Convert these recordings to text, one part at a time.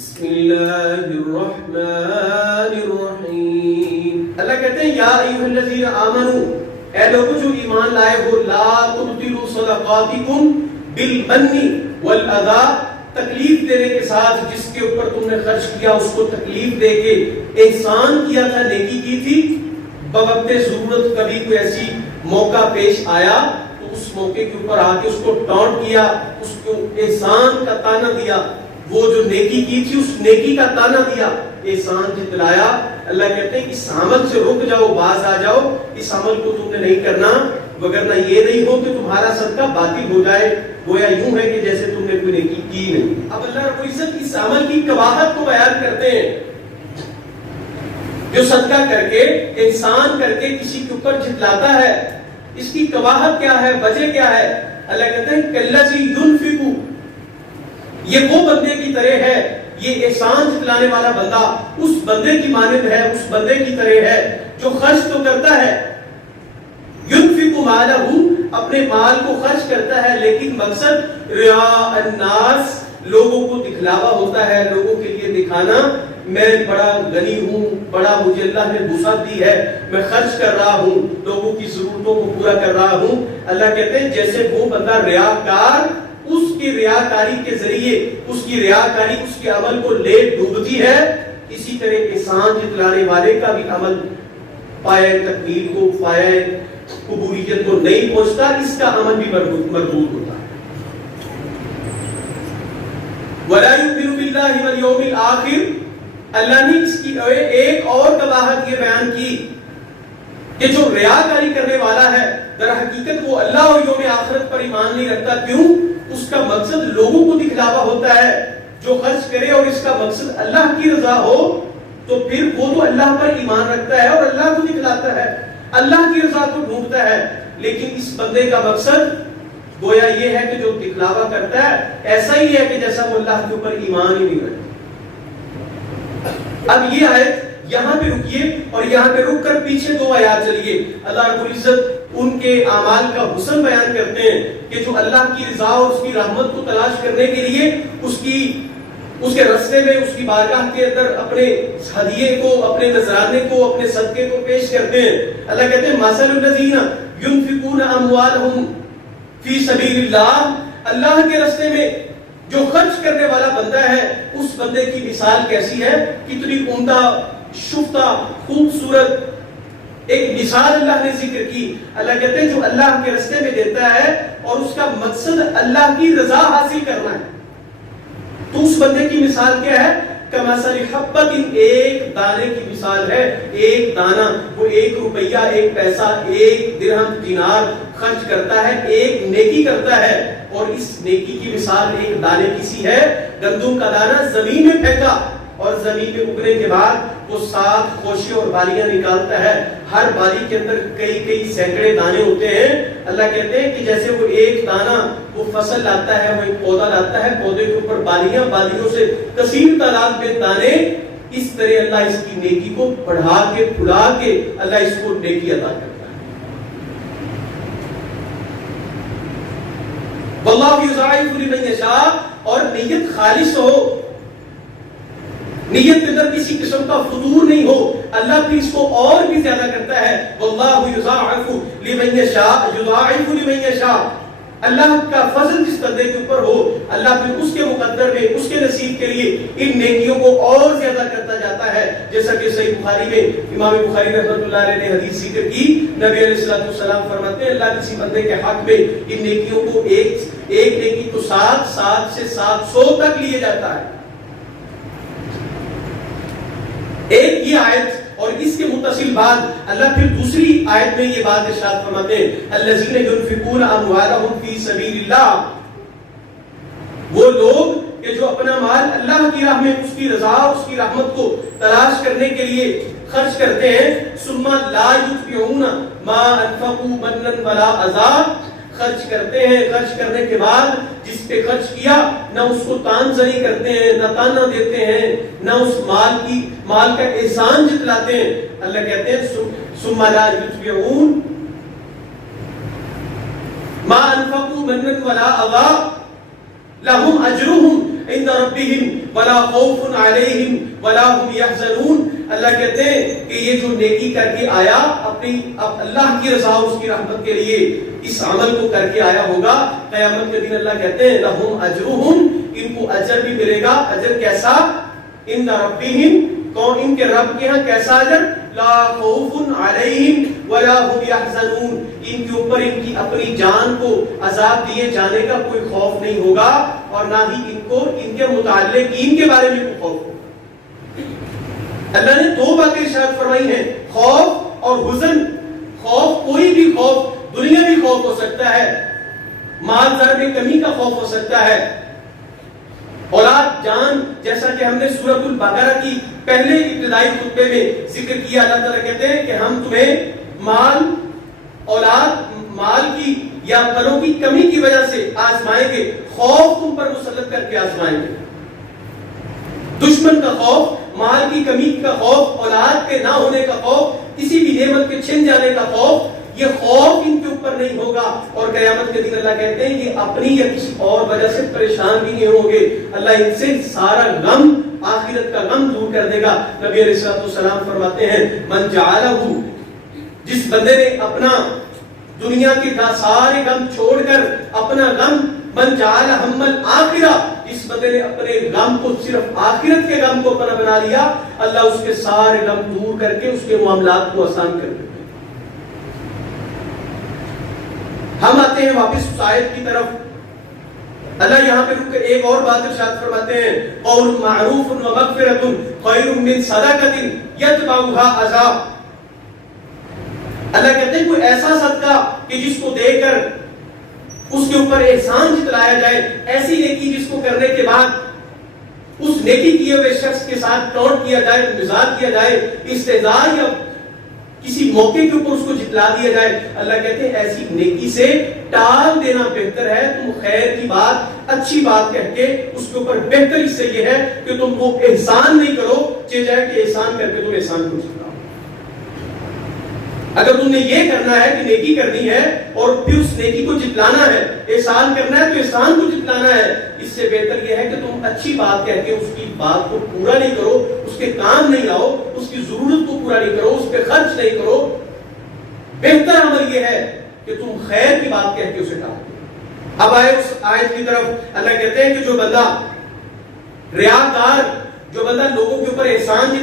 بسم اللہ الرحمن الرحیم. اللہ کہتے ہیں یا ایھا الذین آمنوا، اے لوگو جو ایمان لائے ہو، لا تبطلوا صدقاتکم بالمن والاذی، تکلیف دینے کے ساتھ جس کے اوپر تم نے خرچ کیا اس کو تکلیف دے کے احسان کیا تھا، نیکی کی تھی، بوقت ضرورت کبھی کوئی ایسی موقع پیش آیا تو اس موقع کے اوپر آ کے اس کو ٹانٹ کیا، اس کو احسان کا تانا دیا، وہ جو نیکی کی تھی اس نیکی کا تانا دیا، احسان جتلایا. اللہ کہتے ہیں اس عمل سے رک جاؤ، باز آ جاؤ، اس عمل کو تم نے نہیں کرنا، وگرنہ یہ نہیں ہو کہ تمہارا صدقہ باطل ہو جائے، گویا یوں ہے کہ جیسے تم نے کوئی نیکی کی نہیں. اب اللہ رب العزت اس عمل کی قباحت کو بیان کرتے ہیں، جو صدقہ کر کے احسان کر کے کسی کے اوپر جتلاتا ہے، اس کی قباحت کیا ہے، وجہ کیا ہے. اللہ کہتے ہیں کالذی ينفق، یہ وہ بندے کی طرح ہے، یہ احسان جتلانے والا بندہ اس بندے کی مانند ہے، اس بندے کی طرح ہے جو خرچ تو کرتا ہے، ينفق مالہ، اپنے مال کو خرچ کرتا ہے، لیکن مقصد رعاء الناس، لوگوں کو دکھلاوا ہوتا ہے، لوگوں کے لیے دکھانا، میں بڑا غنی ہوں، بڑا مجھے اللہ نے وسعت دی ہے، میں خرچ کر رہا ہوں، لوگوں کی ضرورتوں کو پورا کر رہا ہوں. اللہ کہتے ہیں جیسے وہ بندہ ریاکار، اس کی ریاکاری کے ذریعے، اس کی ریاکاری اس کے عمل کو لے ڈوبتی ہے، اسی طرح احسان جتلانے والے کا بھی عمل پائے تکمیل کو، پائے قبولیت کو نہیں پہنچتا، اس کا عمل بھی مردود ہوتا ہے. وَلَا يُؤْمِنُ بِاللَّهِ وَالْيَوْمِ الْآخِرِ، اللہ نے اس کی ایک اور قباحت یہ بیان کی کہ جو ریاکاری کرنے والا ہے در حقیقت وہ اللہ اور یوم آخرت پر ایمان نہیں رکھتا. کیوں؟ اس کا مقصد لوگوں کو دکھلاوا ہوتا ہے. جو خرچ کرے اور اس کا مقصد اللہ کی رضا ہو تو پھر وہ تو اللہ پر ایمان رکھتا ہے اور اللہ کو دکھلاتا ہے، اللہ کی رضا کو ڈھونڈتا ہے. لیکن اس بندے کا مقصد گویا یہ ہے کہ جو دکھلاوا کرتا ہے ایسا ہی ہے کہ جیسا وہ اللہ کے اوپر ایمان ہی نہیں رکھتا. اب یہ آیت یہاں پہ رکیے اور یہاں پہ رک کر پیچھے دو آیات چلیے. اللہ رب العزت ان کے اعمال کا حسن بیان کرتے ہیں کہ جو اللہ کی رضا اور اس کی رحمت کو تلاش کرنے کے لیے اس کے رستے میں، اس کی بارگاہ کے اندر اپنے ہدیے کو، اپنے نذرانے کو، اپنے صدقے کو پیش کرتے ہیں. اللہ کہتے ہیں مثل الذین ينفقون اموالهم فی سبیل اللہ، اللہ کے راستے میں جو خرچ کرنے والا بندہ ہے اس بندے کی مثال کیسی ہے، کتنی عمدہ، شفتہ، خوبصورت ایک مثال اللہ نے ذکر کی. اللہ کہتے ہیں جو اللہ کے راستے میں دیتا ہے اور اس کا مقصد اللہ کی رضا حاصل کرنا ہے، تو اس بندے کی مثال کیا ہے، کمثل حبۃ، ایک دانے کی مثال ہے. ایک دانہ، وہ 1 روپیہ، 1 پیسہ، 1 درہم، دینار خرچ کرتا ہے، ایک نیکی کرتا ہے، اور اس نیکی کی مثال ایک دانے کی سی ہے. گندم کا دانہ زمین میں پھینکا اور زمین میں اگنے کے بعد وہ 7 خوشے اور بالیاں نکالتا ہے، ہر بالی کے اندر کئی سینکڑے دانے ہوتے ہیں. اللہ کہتے ہیں کہ جیسے وہ ایک دانہ وہ فصل لاتا ہے، وہ ایک پودا لاتا ہے، پودے کے اوپر بالیاں، بالیوں سے کثیر تعداد میں دانے، اس طرح اللہ اس کی نیکی کو بڑھا کے پھلا کے اللہ اس کو نیکی عطا کرتا ہے. واللہ یضاعف لمن یشاء، اور نیت خالص ہو، نیت کے اندر کسی قسم کا فضول نہیں ہو، اللہ پھر اس کو اور بھی زیادہ کرتا ہے. واللہ یضاعف لمن یشاء، یضاعف لمن یشاء، اللہ کا فضل جس بندے کے اوپر ہو اللہ پھر اس کے مقدر میں، اس کے نصیب کے لیے ان نیکیوں کو اور زیادہ کرتا جاتا ہے. جیسا کہ صحیح بخاری میں امام بخاری رحمۃ اللہ علیہ نے حدیث ذکر کی، نبی علیہ الصلوۃ والسلام فرماتے ہیں اللہ کسی بندے کے حق میں ان نیکیوں کو ایک نیکی کو 7 سے 700 تک لیے جاتا ہے. ایک یہ آیت اور اس کے متصل بعد اللہ پھر دوسری آیت میں یہ بات ارشاد فرماتے ہیں الذین ينفقون اموالهم فی سبیل اللہ، وہ لوگ کہ جو اپنا مال اللہ کی راہ میں، اس کی رضا اور اس کی رحمت کو تلاش کرنے کے لیے خرچ کرتے ہیں. ثم لا يتبعون ما انفقوا منا ولا اذى، خرچ کرتے ہیں، خرچ کرنے کے بعد جس پہ خرچ کیا نہ اس کو تان زنی کرتے ہیں، نہ تانا دیتے ہیں، نہ اس مال کا احسان جتلاتے ہیں. اللہ کہتے ہیں ثم لا يتبعون ما انفقوا منا ولا اذى لهم اجرهم عند ربهم ولا خوف عليهم ولا هم يحزنون. اللہ کہتے ہیں کہ یہ جو نیکی کر کے آیا اپنی اللہ کی رضا اور اس کی رحمت کے لیے اس عمل کو کر کے آیا ہوگا, قیامت کے دن اللہ کہتے ہیں لہم اجرہم, ان کو اجر بھی ملے گا. اجر کیسا؟ عند ربهم, کون؟ ان کے رب کے ہاں. کیسا اجر؟ لا خوف علیہم ولا هم يحزنون, ان کے اوپر ان کی اپنی جان کو عذاب دیے جانے کا کوئی خوف نہیں ہوگا اور نہ ہی ان کو ان کے متعلق ان کے بارے میں کوئی خوف ہوگا. اللہ نے دو باتیں ارشاد فرمائی ہیں, خوف اور حزن. خوف, کوئی بھی خوف, دنیاوی خوف ہو سکتا ہے, مال زر میں کمی کا خوف ہو سکتا ہے, اولاد, جان, جیسا کہ ہم نے سورۃ البقرہ کی پہلے ابتدائی خطبے میں ذکر کیا. اللہ تعالیٰ کہتے ہیں کہ ہم تمہیں مال, اولاد, مال کی یا پلوں کی کمی کی وجہ سے آزمائیں گے, خوف تم پر مسلط کر کے آزمائیں گے. دشمن کا خوف, مال کی کمی کا خوف, اولاد کے نہ ہونے کا خوف, کسی بھی نعمت کے چھن جانے کا خوف, یہ خوف ان کے اوپر نہیں ہوگا. اور قیامت کے دن اللہ کہتے ہیں یہ اپنی یا کسی اور وجہ سے پریشان بھی نہیں ہوں گے. اللہ ان سے سارا غم, آخرت کا غم دور کر دے گا. نبی علیہ الصلوۃ والسلام فرماتے ہیں من جعلہ, جس بندے نے اپنا دنیا کے سارے غم چھوڑ کر اپنا غم, من جعل ہم الآخرہ, جس بندے نے اپنے غم کو صرف آخرت کے غم کو اپنا بنا لیا, اللہ اس کے سارے غم دور کر کے اس کے معاملات کو آسان کر دے. ہم آتے ہیں واپس اس آیت کی طرف. اللہ یہاں پہ رک کے ایک اور بات ارشاد فرماتے ہیں, قول معروف و مغفرۃ خیر من صدقۃ یتبعها عذاب. اللہ کہتے ہیں کوئی ایسا صدقہ کہ جس کو دے کر اس کے اوپر احسان جتلایا جائے, ایسی نیکی جس کو کرنے کے بعد اس نیکی کیے ہوئے شخص کے ساتھ ٹونٹ کیا جائے, مزاح کیا جائے, استہزاء یا کسی موقع کے اوپر اس کو جتلا دیا جائے. اللہ کہتے ہیں ایسی نیکی سے ٹال دینا بہتر ہے. تم خیر کی بات, اچھی بات کہہ کے اس کے اوپر بہتر اس سے یہ ہے کہ تم وہ احسان نہیں کرو, چاہے جائے کہ احسان کر کے تم احسان کو جتلاؤ. اگر تم نے یہ کرنا ہے کہ نیکی کرنی ہے اور پھر اس نیکی کو جتلانا ہے, احسان کرنا ہے تو احسان کو جتلانا ہے, اس سے بہتر یہ ہے کہ تم اچھی بات کہہ کے اس کی بات کو پورا نہیں کرو, اس کے کام نہیں آؤ, اس کی ضرورت کو پورا نہیں کرو, اس پہ خرچ نہیں کرو. بہتر عمل یہ ہے کہ تم خیر کی بات کہہ کے اسے ٹال دو. اب آئے اس آیت کی طرف. اللہ کہتے ہیں کہ جو بندہ ریاکار, جو بندہ لوگوں کے اوپر احسان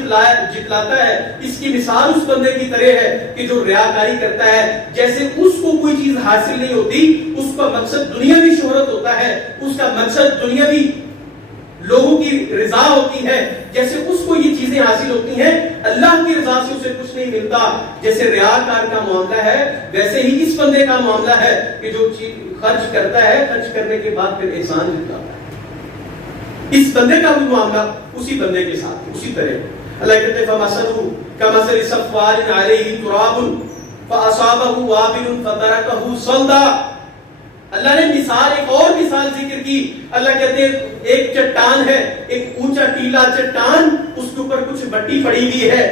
جتلاتا ہے, اس کی مثال اس بندے کی طرح ہے کہ جو ریاکاری کرتا ہے, جیسے اس کو کوئی چیز حاصل نہیں ہوتی, اس کا مقصد دنیاوی شہرت ہوتا ہے, اس کا مقصد دنیاوی لوگوں کی رضا ہوتی ہے, جیسے اس کو یہ چیزیں حاصل ہوتی ہیں, اللہ کی رضا سے اسے کچھ نہیں ملتا. جیسے ریاکار کا معاملہ ہے ویسے ہی اس بندے کا معاملہ ہے کہ جو چیز خرچ کرتا ہے, خرچ کرنے کے بعد پھر احسان جتلاتا ہے. اس بندے کا بھی معاملہ اسی بندے کے ساتھ اسی طرح. اللہ کہتے ہیں فَمَثَلُهُ كَمَثَلِ صَفْوَانٍ عَلَيْهِ تُرَابٌ فَأَصَابَهُ وَابِلٌ فَتَرَكَهُ صَلْدًا. اللہ نے مثال, ایک اور مثال ذکر کی. اللہ کہتے ہیں ایک چٹان ہے, ایک اونچا ٹیلا چٹان, اس کے اوپر کچھ مٹی پڑی ہوئی ہے.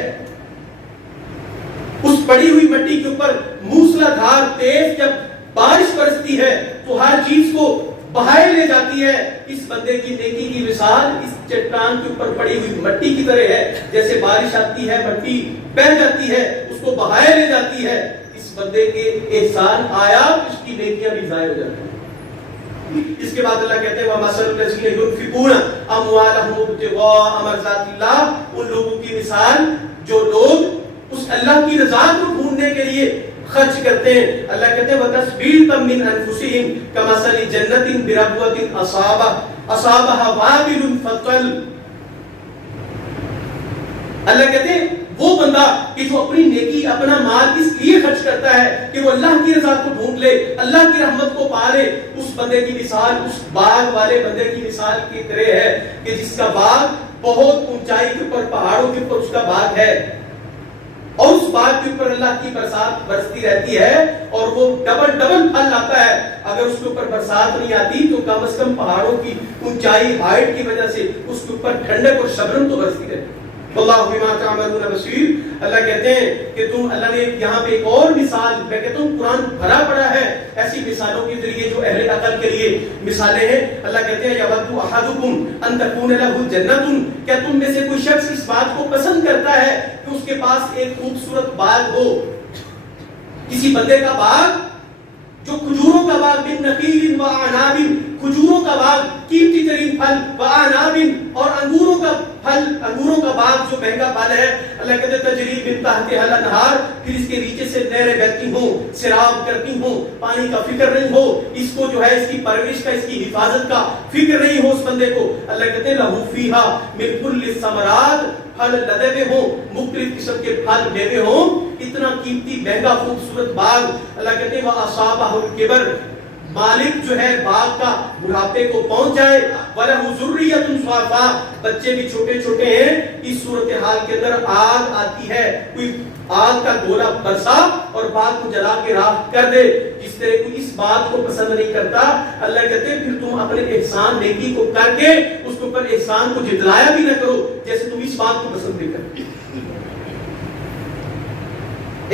اس پڑی ہوئی مٹی کے اوپر موسلا دھار تیز جب بارش برستی ہے تو ہر چیز کو بہائے لے جاتی ہے. اس بندے کی نیکی کی مثال اس چٹان کے اوپر پڑی ہوئی مٹی کی طرح ہے. جیسے بارش آتی ہے, مٹی بہہ جاتی ہے, اس کو بہائے لے جاتی ہے. اس بندے کے احسان آیا, اس کی نیکیاں بھی ضائع ہو جاتی ہیں. اس کے بعد اللہ کہتے ہیں وَمَثَلُ الَّذِينَ يُنْفِقُونَ أَمْوَالَهُمُ ابْتِغَاءَ مَرْضَاتِ اللَّهِ, ان لوگوں کی مثال جو لوگ اس اللہ کی رضا کو ڈھونڈنے کے لیے خرچ کرتے ہیں. اللہ کہتے ہیں وَتَثْبِيتًا مِنْ أَنفُسِهِمْ كَمَثَلِ جَنَّةٍ بِرَبْوَةٍ أَصَابَهَا وَابِلٌ فَطَلٌ. اللہ کہتے ہیں وہ بندہ کہ جو اپنی نیکی, اپنا مال اس لیے خرچ کرتا ہے کہ وہ اللہ کی رضا کو ڈھونڈ لے, اللہ کی رحمت کو پا لے, اس بندے کی مثال اس باغ والے بندے کی مثال کی طرح ہے کہ جس کا باغ بہت اونچائی کے اوپر, پہاڑوں کے اوپر اس کا باغ ہے, اور اس باغ کے اوپر اللہ کی برسات برستی رہتی ہے اور وہ ڈبل پھل لاتا ہے. اگر اس کے اوپر برسات نہیں آتی تو کم از کم پہاڑوں کی اونچائی, ہائٹ کی وجہ سے اس کے اوپر ٹھنڈک اور شبنم تو برستی رہتی ہے. واللہ بما تعملون بصیر. اللہ کہتے ہیں کہ تم, اللہ نے یہاں پہ ایک اور مثال, میں کہتا ہوں قرآن بھرا پڑا ہے ایسی مثالوں کے ذریعے جو اہل عقل کے لیے مثالیں ہیں. اللہ کہتے ہیں یود احدکم ان تکون لہ جنۃ, کیا تم میں سے کوئی شخص اس بات کو پسند کرتا ہے کہ اس کے پاس ایک خوبصورت باغ ہو, کسی بندے کا باغ جو کھجوروں کا باغ, من نخیل و اعناب, کھجوروں کا باغ قیمتی ترین پھل, و اعناب اور انگوروں کا پھل, انگوروں کا باغ جو مہنگا پھل ہے. اللہ کہتے ہیں تجری من تحتہا الانہار, پھر اس کے نیچے سے نہریں بہتی ہوں, سیراب کرتی ہوں, پانی کا فکر نہیں ہو, اس کو جو ہے اس کی پرورش کا, اس کی حفاظت کا فکر نہیں ہو اس بندے کو. اللہ کہتے ہیں لہو فیہا من کل الثمرات, پھل لدے ہوئے ہوں, مختلف قسم کے پھل میوے ہوں, اتنا قیمتی مہنگا خوبصورت باغ. اللہ کہتے ہیں وَأَصَابَهُ الْكِبَرُ, مالک جو ہے باغ کا بڑھاپے کو پہنچ جائے, وَلَهُ ذُرِّيَّةٌ ضُعَفَاء, بچے بھی چھوٹے چھوٹے ہیں, اس صورتحال کے اندر آگ آتی ہے, کوئی آگ کا گولا برسا اور باغ کو جلا کے راکھ کر دے, جس طرح کوئی اس بات کو پسند نہیں کرتا. اللہ کہتے ہیں پھر تم اپنے احسان نیکی کو کر کے اس کے اوپر احسان کو جتلایا بھی نہ کرو جیسے تم اس بات کو پسند نہیں کرتے.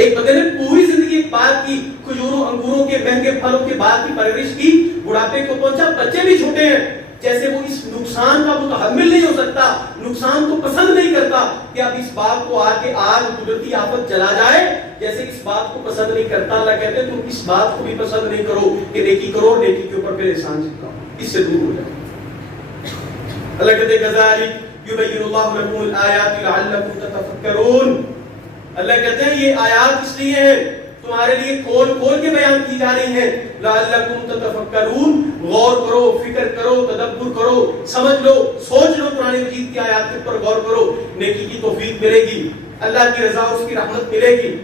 ایک بندے نے پوری زندگی ایک باغ کی, کھجوروں انگوروں کے مہنگے پھلوں کے باغ کی پرورش کی, بڑھاپے کو پہنچا, بچے بھی چھوٹے ہیں, جیسے وہ اس نقصان کا متحمل نہیں ہو سکتا, نقصان کو پسند نہیں کرتا کہ اب اس باغ کو آ کے آگ قدرتی آفت جلا جائے, جیسے اس بات کو پسند نہیں کرتا. اللہ کہتے ہیں تم اس بات کو بھی پسند نہیں کرو کہ نیکی کرو اور نیکی کے اوپر پھر احسان جتلاؤ, اس سے دور ہو جائے. اللہ کہتے ہیں کذالک یبین اللہ لکم الآیات لعلکم تتفکرون. اللہ کہتے ہیں یہ آیات اس لیے ہیں, تمہارے لیے کھول کھول کے بیان کی جا رہی ہیں, لعلکم تتفکرون, غور کرو, فکر کرو, تدبر کرو, سمجھ لو, سوچ لو, قرآن مجید کی آیات پر غور کرو, نیکی کی توفیق ملے گی, اللہ کی رضا اور اس کی رحمت ملے گی.